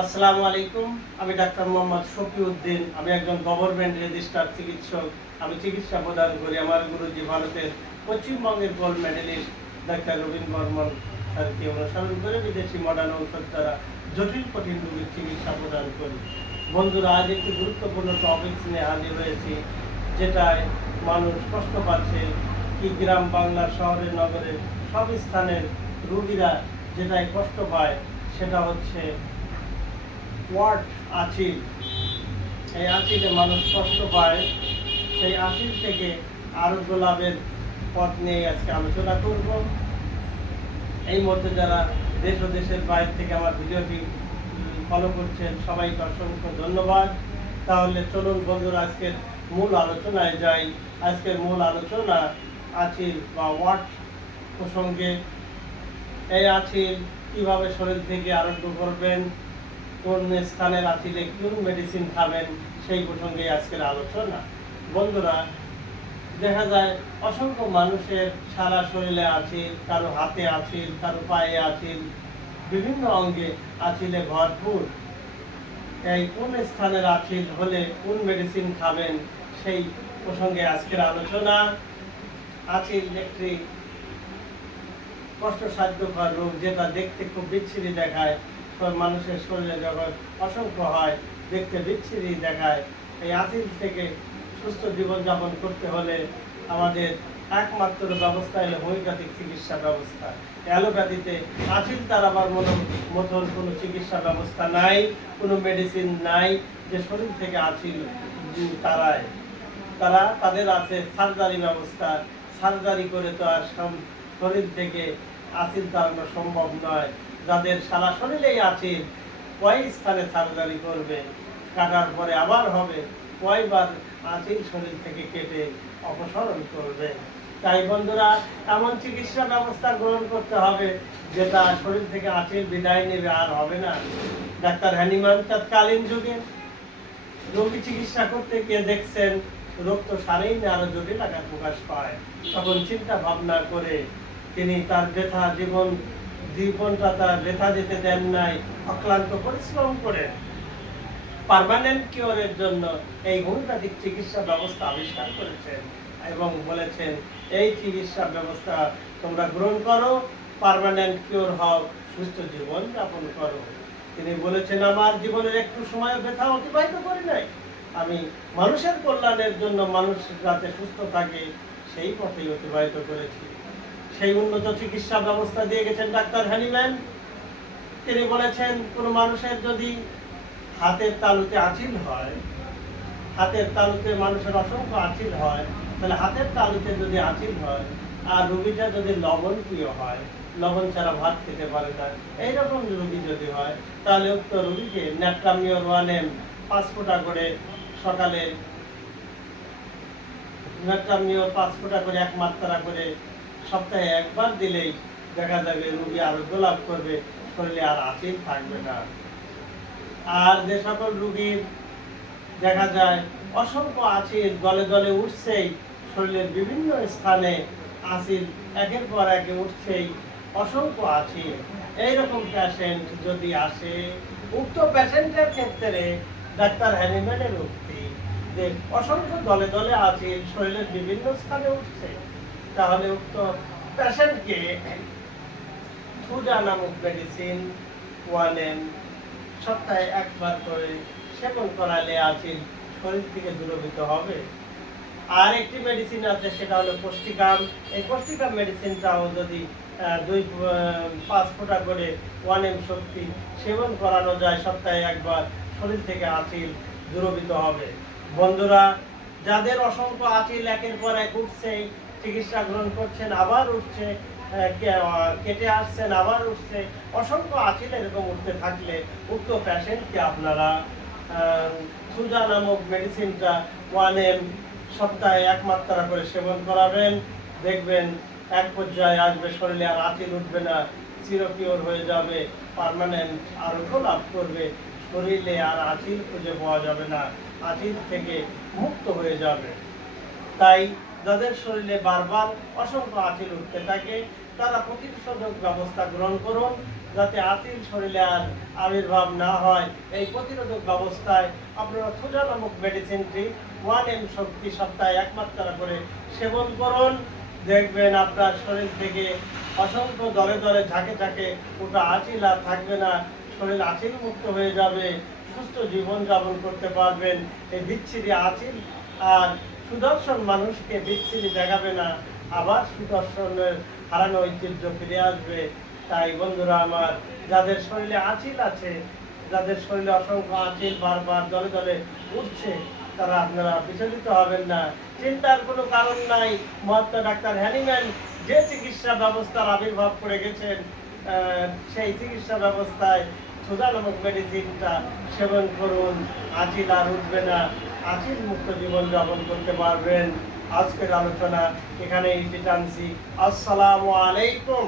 আসসালামু আলাইকুম। আমি ডাক্তার মোহাম্মদ শফিউদ্দিন। আমি একজন গভর্নমেন্ট রেজিস্টার চিকিৎসক। আমি চিকিৎসা প্রদান করি আমার গুরুজি ভারতের পশ্চিমবঙ্গের gold medalist doctor Rabindra Barman স্যারকে অনুসরণ করে বিদেশি মডার্ন ঔষধ দ্বারা জটিল কঠিন রোগীর চিকিৎসা প্রদান করি। বন্ধুরা, আজ একটি গুরুত্বপূর্ণ টপিক নিয়ে হাজির হয়েছি, যেটায় মানুষ কষ্ট পাচ্ছে কি গ্রাম বাংলার শহরে নগরের সব স্থানের রুগীরা যেটাই কষ্ট পায় সেটা হচ্ছে ওয়ার্ড আচিল। এই আচিলে মানুষ কষ্ট পায়। সেই আচিল থেকে আরোগ্য লাভের পথ নিয়ে আজকে আলোচনা করব। এই মধ্যে যারা দেশ ও দেশের বাইরে থেকে আমার ভিডিওটি ফলো করছেন, সবাইকে অসংখ্য ধন্যবাদ। তাহলে চলুন বন্ধুরা, আজকের মূল আলোচনায় যাই। আজকের মূল আলোচনা আচিল বা ওয়াট প্রসঙ্গে। এই আচিল কীভাবে শরীর থেকে আরোগ্য করবেন? কোন স্থানের আচিলে কোন মেডিসিন খাবেন সেই প্রসঙ্গে আজকের আলোচনা। বন্ধুরা, দেখা যায় অসংখ্য মানুষের সারা শরীরে আচিল, কারও হাতে কারও পায়ে বিভিন্ন অঙ্গে আচিলে ভরপুর। এই কোন স্থানের আচিল হলে কোন মেডিসিন খাবেন সেই প্রসঙ্গে আজকের আলোচনা। আচিল একটি কষ্টসাধ্যকর রোগ যেটা দেখতে খুব বিচ্ছিরি দেখায়। মানুষের শরীরে যখন অসংখ্য হয় দেখতে বিচ্ছিরি দেখায়। এই আচিল থেকে সুস্থ জীবনযাপন করতে হলে আমাদের একমাত্র ব্যবস্থা হলো হোমিওপ্যাথিক চিকিৎসা ব্যবস্থা। অ্যালোপ্যাথিতে আচিল তারাবার মতো মতন কোনো চিকিৎসা ব্যবস্থা নাই কোনো মেডিসিন নাই যে শরীর থেকে উম, তারায় তারা তাদের আছে সার্জারি ব্যবস্থা। সার্জারি করে তো আর শরীর থেকে আচিল তাড়ানো সম্ভব নয়। যাদের সারা শরীরেই আচিল কয় স্থানে সার্জারি করবে, কাটার পরে আবার হবে, কয়বার আচিল শরীর থেকে কেটে অপসারণ করবে। তাই বন্ধুরা, এমন চিকিৎসা ব্যবস্থা গ্রহণ করতে হবে, যেটা শরীর থেকে আচিল বিদায় নেবে, আর হবে না। ডাক্তার হ্যানিমান তৎকালীন যুগে রোগী চিকিৎসা করতে গিয়ে দেখছেন, রোগ তো সারেই না, আরও জটিল আকার প্রকাশ পায়। তখন চিন্তা ভাবনা করে তিনি তার ব্যথা জীবন, জীবনটা তার ব্যথা যেতে দেন নাই, অক্লান্ত পরিশ্রম করে। পার্মানেন্ট কিওরের জন্য এই হোমিওপ্যাথিক চিকিৎসা ব্যবস্থা আবিষ্কার করেছেন এবং বলেছেন, এই চিকিৎসা ব্যবস্থা তোমরা গ্রহণ করো পার্মানেন্ট কিওর হও, সুস্থ জীবন যাপন করো। তিনি বলেছেন, আমার জীবনের একটু সময় ব্যথা অতিবাহিত করি নাই। আমি মানুষের কল্যাণের জন্য মানুষ যাতে সুস্থ থাকে, সেই পথেই অতিবাহিত করেছি। সেই উন্নত চিকিৎসা ব্যবস্থা দিয়ে গেছেন ডাক্তার হ্যানিম্যান। তিনি বলেছেন, কোনো মানুষের যদি হাতের তালুতে আচিল হয়, হাতের তালুতে মানুষের অসংখ্য আচিল হয়, তাহলে হাতের তালুতে যদি আচিল হয়, আর রুগীটা যদি লবণ প্রিয় হয়, লবণ ছাড়া ভাত খেতে পারে না, এইরকম রুগী যদি হয়, তাহলে উক্ত রুগীকে ন্যাট্রামিওর ওয়ান এম পাঁচ ফোঁটা করে সকালে ন্যাট্রামিওর পাঁচ ফোঁটা করে এক মাত্রা করে সপ্তাহে একবার দিলেই দেখা যাবে রুগী আরোগ্য লাভ করবে, শরীরে আর আচিল থাকবে না। আর যে সকল রুগীর দেখা যায়, অসংখ্য আচিল দলে দলে উঠছেই, শরীরের বিভিন্ন স্থানে আচিল একের পর একে উঠছেই, অসংখ্য আচিল এইরকম পেশেন্ট যদি আসে, উক্ত পেশেন্টের ক্ষেত্রে ডাক্তার হ্যানিম্যানের উক্তি যে অসংখ্য দলে দলে আচিল শরীরের বিভিন্ন স্থানে উঠছে। তাহলে উক্ত পেশেন্টকে থুজা নামক মেডিসিন ওয়ান এম সপ্তাহে একবার করে সেবন করালে আচিল শরীর থেকে দূরভূত হবে। আর একটি মেডিসিন আছে, সেটা হলো পুষ্টিকাম এই পুষ্টিকাম মেডিসিনটাও যদি দুই পাঁচ ফোঁটা করে ওয়ান এম শক্তি সেবন করানো যায়, সপ্তাহে একবার শরীর থেকে আচিল দূরভূত হবে। বন্ধুরা, যাদের অসংখ্য আচিল একের পর এক উঠছেই চিকিৎসা গ্রহণ করছেন, আবার উঠছে কেটে আসছেন, আবার উঠছে। অসংখ্য আচিল এরকম উঠতে থাকলে, উক্ত প্যাশেন্টকে আপনারা সুজা নামক মেডিসিনটা ওয়ান এম সপ্তাহে এক মাত্রা করে সেবন করাবেন। দেখবেন এক পর্যায়ে আসবে শরীরে আর আচিল উঠবে না চিরপিওর হয়ে যাবে পার্মানেন্ট আরোগ্য লাভ করবে। শরীরে আর আচিল খুঁজে পাওয়া যাবে না, আচিল থেকে মুক্ত হয়ে যাবে। তাই যাদের শরীরে বারবার অসংখ্য আচিল উঠতে থাকে, তারা প্রতিষেধক ব্যবস্থা গ্রহণ করুন, যাতে আতিল শরীরে আর আবির্ভাব না হয়। এই প্রতিরোধক ব্যবস্থায় আপনারা থুজা নামক মেডিসিনটি ওয়ান এম শক্তি সপ্তাহে এক মাত্রা করে সেবন করুন। দেখবেন আপনার শরীর থেকে অসংখ্য দলে দলে ঝাঁকে ঝাঁকে ওটা আচিল আর থাকবে না। শরীর আচিল মুক্ত হয়ে যাবে, সুস্থ জীবন যাপন করতে পারবেন। এই বিচ্ছিরি আচিল আর সুদর্শন মানুষকে বিচ্ছিরি দেখাবে না, আবার সুদর্শনের হারানো ঐতিহ্য ফিরে আসবে। তাই বন্ধুরা আমার, যাদের শরীরে আচিল আছে, যাদের শরীরে অসংখ্য আচিল বারবার দলে দলে উঠছে, তারা আপনারা বিচলিত হবেন না। চিন্তার কোনো কারণ নাই। মহাত্মা ডাক্তার হ্যানিম্যান যে চিকিৎসা ব্যবস্থার আবির্ভাব করে গেছেন সেই চিকিৎসা ব্যবস্থায় সুধা নামক মেডিসিনটা সেবন করুন, আচিল আর উঠবে না। আচিল মুক্ত জীবন যাপন করতে পারবেন। আজকের আলোচনা এখানেই টানছি আসসালামু আলাইকুম।